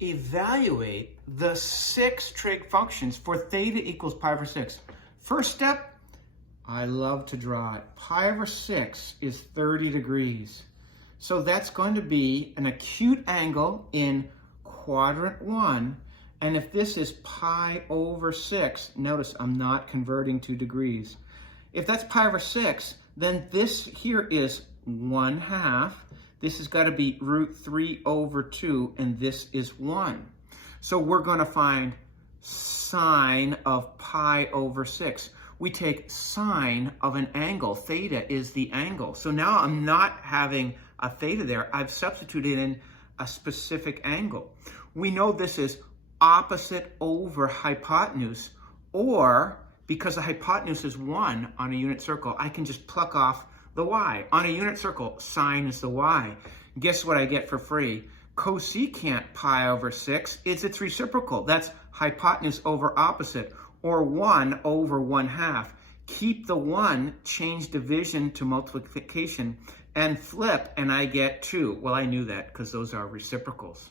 evaluate the 6 trig functions for theta equals pi over 6. First step, I love to draw it. Pi over 6 is 30 degrees. So that's going to be an acute angle in quadrant 1. And if this is pi over 6, notice I'm not converting to degrees. If that's pi over 6, then this here is 1/2. This has got to be root 3 over 2, and this is 1. So we're going to find sine of pi over 6. We take sine of an angle. Theta is the angle. So now I'm not having a theta there. I've substituted in a specific angle. We know this is opposite over hypotenuse, or because the hypotenuse is 1 on a unit circle, I can just pluck off the y. On a unit circle, sine is the y. Guess what I get for free? Cosecant pi over 6 is its reciprocal. That's hypotenuse over opposite, or 1 over 1/2. Keep the 1, change division to multiplication, and flip, and I get 2. Well, I knew that because those are reciprocals.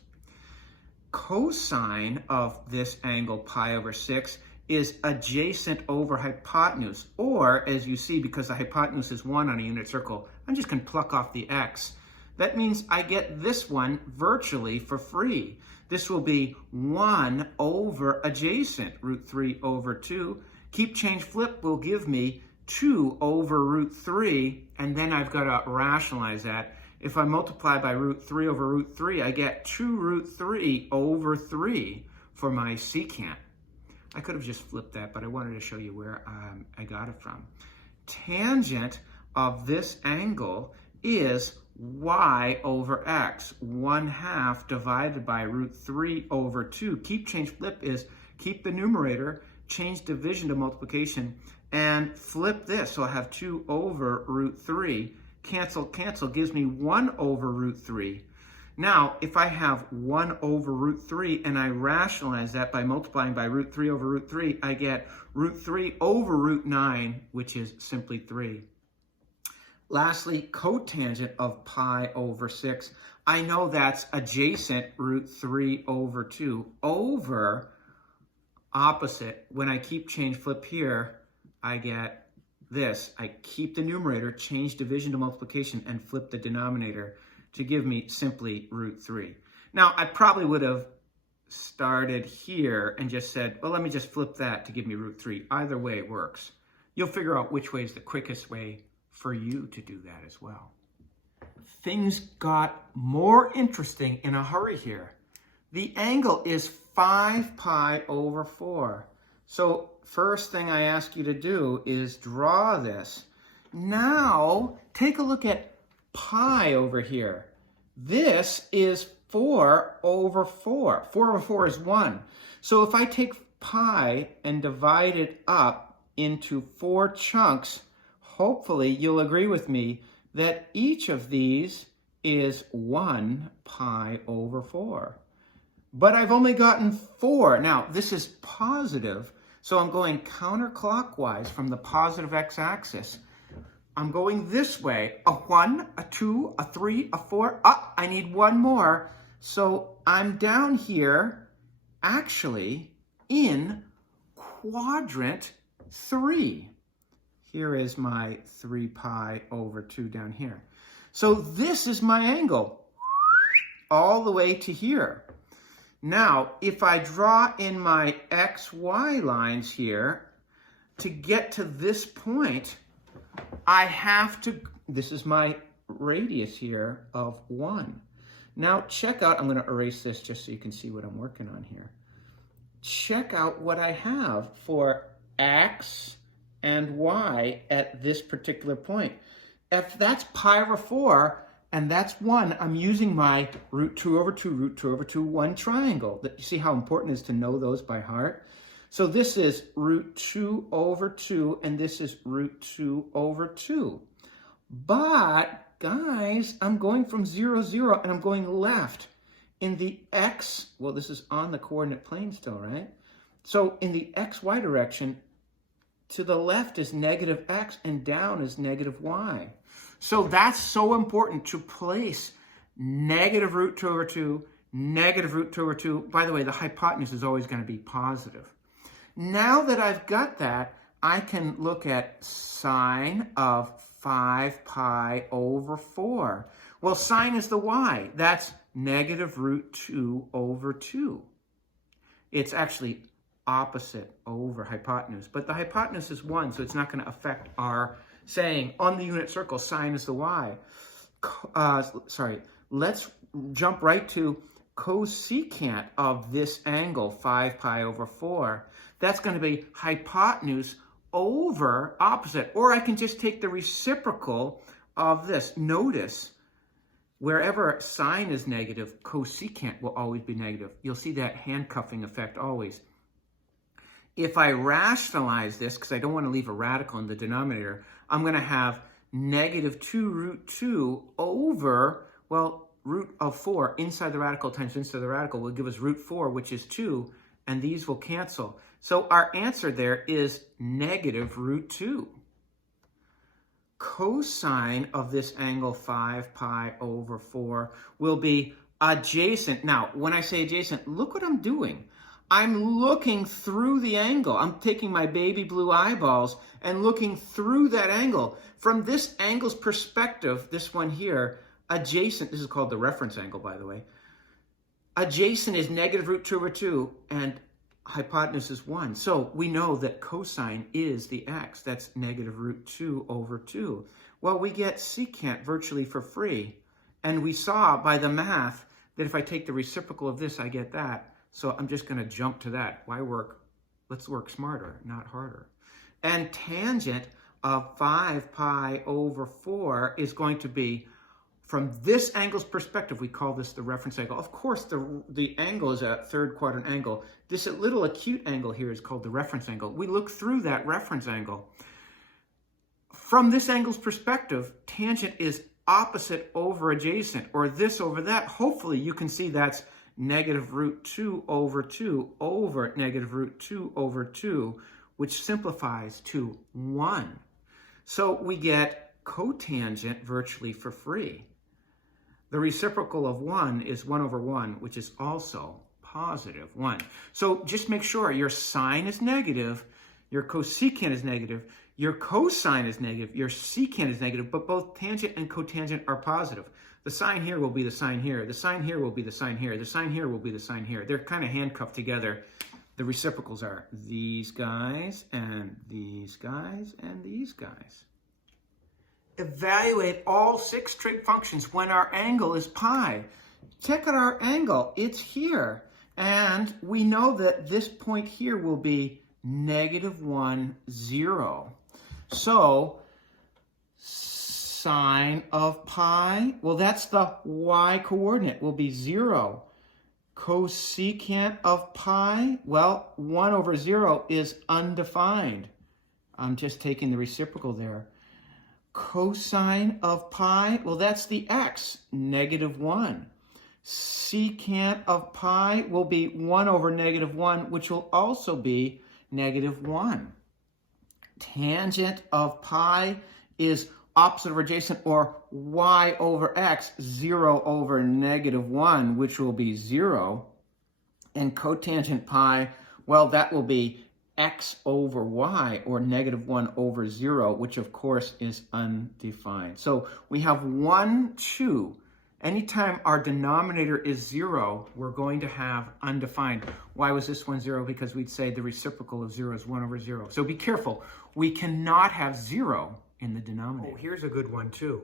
Cosine of this angle pi over 6 is adjacent over hypotenuse, or as you see, because the hypotenuse is 1 on a unit circle, I'm just going to pluck off the x. That means I get this one virtually for free. This will be 1 over adjacent, root 3 over 2. Keep, change, flip will give me 2 over root 3, and then I've got to rationalize that. If I multiply by root 3 over root 3, I get 2 root 3 over 3 for my secant. I could have just flipped that, but I wanted to show you where I got it from. Tangent of this angle is y over x. 1/2 divided by root 3 over 2. Keep, change, flip is keep the numerator, change division to multiplication, and flip this. So I have 2 over root 3. Cancel, cancel gives me 1 over root 3. Now, if I have 1 over root 3 and I rationalize that by multiplying by root 3 over root 3, I get root 3 over root 9, which is simply 3. Lastly, cotangent of pi over 6. I know that's adjacent root 3 over 2 over opposite. When I keep, change, flip here, I get this. I keep the numerator, change division to multiplication, and flip the denominator to give me simply root 3. Now, I probably would have started here and just said, well, let me just flip that to give me root 3. Either way works. You'll figure out which way is the quickest way for you to do that as well. Things got more interesting in a hurry here. The angle is 5 pi over 4. So first thing I ask you to do is draw this. Now, take a look at pi over here. This is 4 over 4. 4 over 4 is 1. So if I take pi and divide it up into 4 chunks, hopefully you'll agree with me that each of these is 1 pi over 4. But I've only gotten 4. Now, this is positive, so I'm going counterclockwise from the positive x-axis. I'm going this way, a 1, a 2, a 3, a 4. I need one more. So I'm down here, actually, in quadrant 3. Here is my 3 pi over 2 down here. So this is my angle, all the way to here. Now, if I draw in my x, y lines here, to get to this point, I have to, this is my radius here of 1. Now check out, I'm going to erase this just so you can see what I'm working on here. Check out what I have for x and y at this particular point. If that's pi over 4 and that's 1, I'm using my root 2 over 2, root 2 over 2, 1 triangle. You see how important it is to know those by heart? So this is root 2 over 2, and this is root 2 over 2. But, guys, I'm going from 0, 0, and I'm going left. In the x, well, this is on the coordinate plane still, right? So in the xy direction, to the left is negative x, and down is negative y. So that's so important to place negative root 2 over 2, negative root 2 over 2. By the way, the hypotenuse is always going to be positive. Now that I've got that, I can look at sine of 5 pi over 4. Well, sine is the y. That's negative root 2 over 2. It's actually opposite over hypotenuse, but the hypotenuse is 1, so it's not going to affect our saying on the unit circle sine is the y. Let's jump right to cosecant of this angle, 5 pi over 4. That's going to be hypotenuse over opposite, or I can just take the reciprocal of this. Notice, wherever sine is negative, cosecant will always be negative. You'll see that handcuffing effect always. If I rationalize this, because I don't want to leave a radical in the denominator, I'm going to have negative 2 root 2 over, well, root of 4 inside the radical times inside the radical will give us root 4, which is 2, and these will cancel. So our answer there is negative root 2. Cosine of this angle 5 pi over 4 will be adjacent. Now, when I say adjacent, look what I'm doing. I'm looking through the angle. I'm taking my baby blue eyeballs and looking through that angle. From this angle's perspective, this one here, adjacent, this is called the reference angle, by the way. Adjacent is negative root 2 over 2, and hypotenuse is 1. So we know that cosine is the x. That's negative root 2 over 2. Well, we get secant virtually for free. And we saw by the math that if I take the reciprocal of this, I get that. So I'm just going to jump to that. Why work? Let's work smarter, not harder. And tangent of 5 pi over 4 is going to be, from this angle's perspective, we call this the reference angle. Of course, the angle is a third quadrant angle. This little acute angle here is called the reference angle. We look through that reference angle. From this angle's perspective, tangent is opposite over adjacent, or this over that. Hopefully, you can see that's negative root 2 over 2 over negative root 2 over 2, which simplifies to 1. So we get cotangent virtually for free. The reciprocal of 1 is 1 over 1, which is also positive 1. So just make sure your sine is negative, your cosecant is negative, your cosine is negative, your secant is negative, but both tangent and cotangent are positive. The sine here will be the sine here. The sine here will be the sine here. The sine here will be the sine here. They're kind of handcuffed together. The reciprocals are these guys and these guys and these guys. Evaluate all 6 trig functions when our angle is pi. Check out our angle. It's here. And we know that this point here will be negative 1, 0. So sine of pi, well, that's the y coordinate, will be 0. Cosecant of pi, well, 1 over 0 is undefined. I'm just taking the reciprocal there. Cosine of pi, well, that's the x, negative 1. Secant of pi will be 1 over negative 1, which will also be negative 1. Tangent of pi is opposite over adjacent, or y over x, 0 over negative 1, which will be 0. And cotangent pi, well, that will be x over y, or negative 1 over 0, which of course is undefined. So we have 1, 2. Anytime our denominator is 0, we're going to have undefined. Why was this one 0? Because we'd say the reciprocal of 0 is 1 over 0. So be careful. We cannot have 0 in the denominator. Oh, here's a good one too.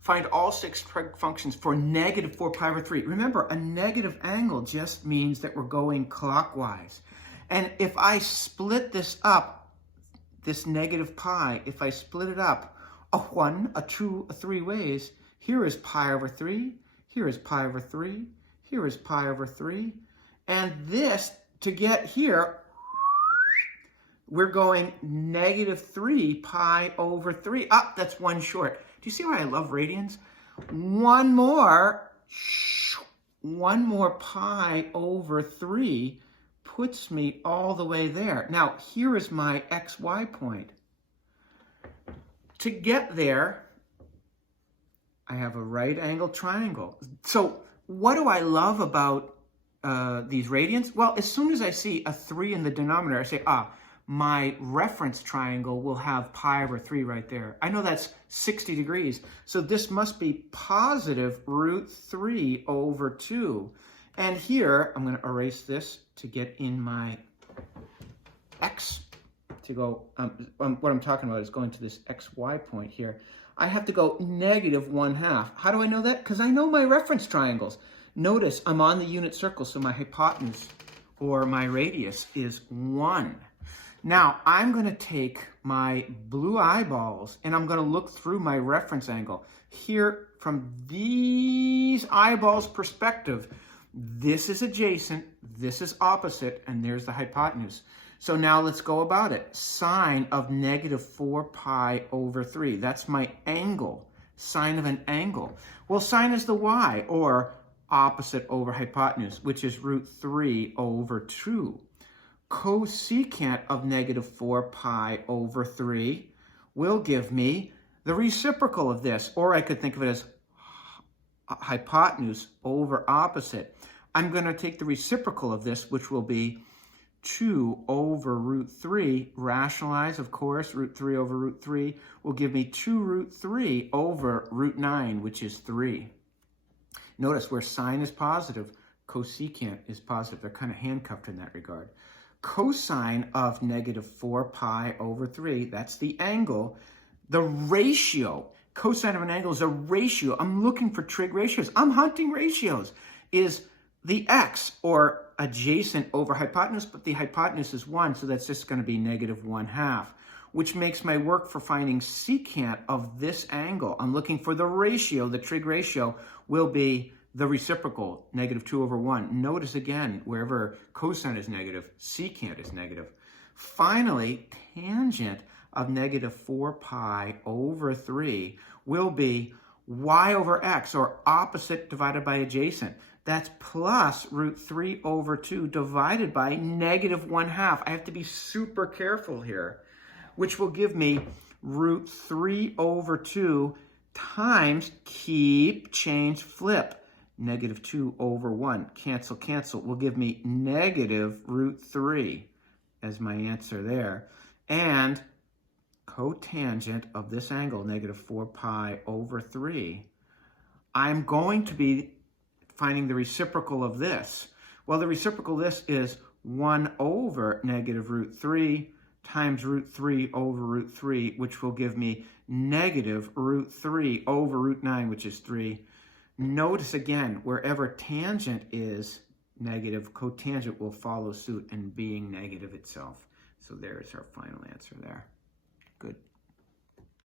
Find all 6 trig functions for negative 4 pi over 3. Remember, a negative angle just means that we're going clockwise. And if I split this up, this negative pi, if I split it up a 1, a 2, a 3 ways, here is pi over 3, here is pi over 3, here is pi over 3, and this, to get here, we're going negative 3 pi over 3. Ah, that's 1 short. Do you see why I love radians? One more pi over 3 puts me all the way there. Now, here is my xy point. To get there, I have a right angle triangle. So what do I love about these radians? Well, as soon as I see a 3 in the denominator, I say, my reference triangle will have pi over 3 right there. I know that's 60 degrees, so this must be positive root 3 over 2. And here, I'm going to erase this to get in my x, to go, what I'm talking about is going to this xy point here. I have to go negative 1/2. How do I know that? Because I know my reference triangles. Notice I'm on the unit circle, so my hypotenuse or my radius is 1. Now, I'm going to take my blue eyeballs and I'm going to look through my reference angle. Here, from these eyeballs' perspective, this is adjacent, this is opposite, and there's the hypotenuse. So now let's go about it. Sine of negative 4 pi over 3. That's my angle, sine of an angle. Well, sine is the y, or opposite over hypotenuse, which is root 3 over 2. Cosecant of negative 4 pi over 3 will give me the reciprocal of this, or I could think of it as hypotenuse over opposite. I'm going to take the reciprocal of this, which will be 2 over root 3, rationalize, of course, root 3 over root 3 will give me 2 root 3 over root 9, which is 3. Notice where sine is positive, cosecant is positive. They're kind of handcuffed in that regard. Cosine of negative 4 pi over 3, that's the angle. The ratio, cosine of an angle is a ratio. I'm looking for trig ratios. I'm hunting ratios. Is the x, or adjacent over hypotenuse, but the hypotenuse is 1, so that's just going to be negative 1/2, which makes my work for finding secant of this angle. I'm looking for the ratio, the trig ratio will be the reciprocal, negative 2 over 1. Notice again, wherever cosine is negative, secant is negative. Finally, tangent of negative 4 pi over 3 will be y over x, or opposite divided by adjacent. That's plus root 3 over 2 divided by negative 1/2. I have to be super careful here, which will give me root 3 over 2 times, keep, change, flip, negative 2 over 1. Cancel, cancel, will give me negative root 3 as my answer there. And cotangent of this angle, negative 4 pi over 3, I'm going to be finding the reciprocal of this. Well, the reciprocal of this is 1 over negative root 3 times root 3 over root 3, which will give me negative root 3 over root 9, which is 3. Notice again, wherever tangent is negative, cotangent will follow suit in being negative itself. So there's our final answer there. Good.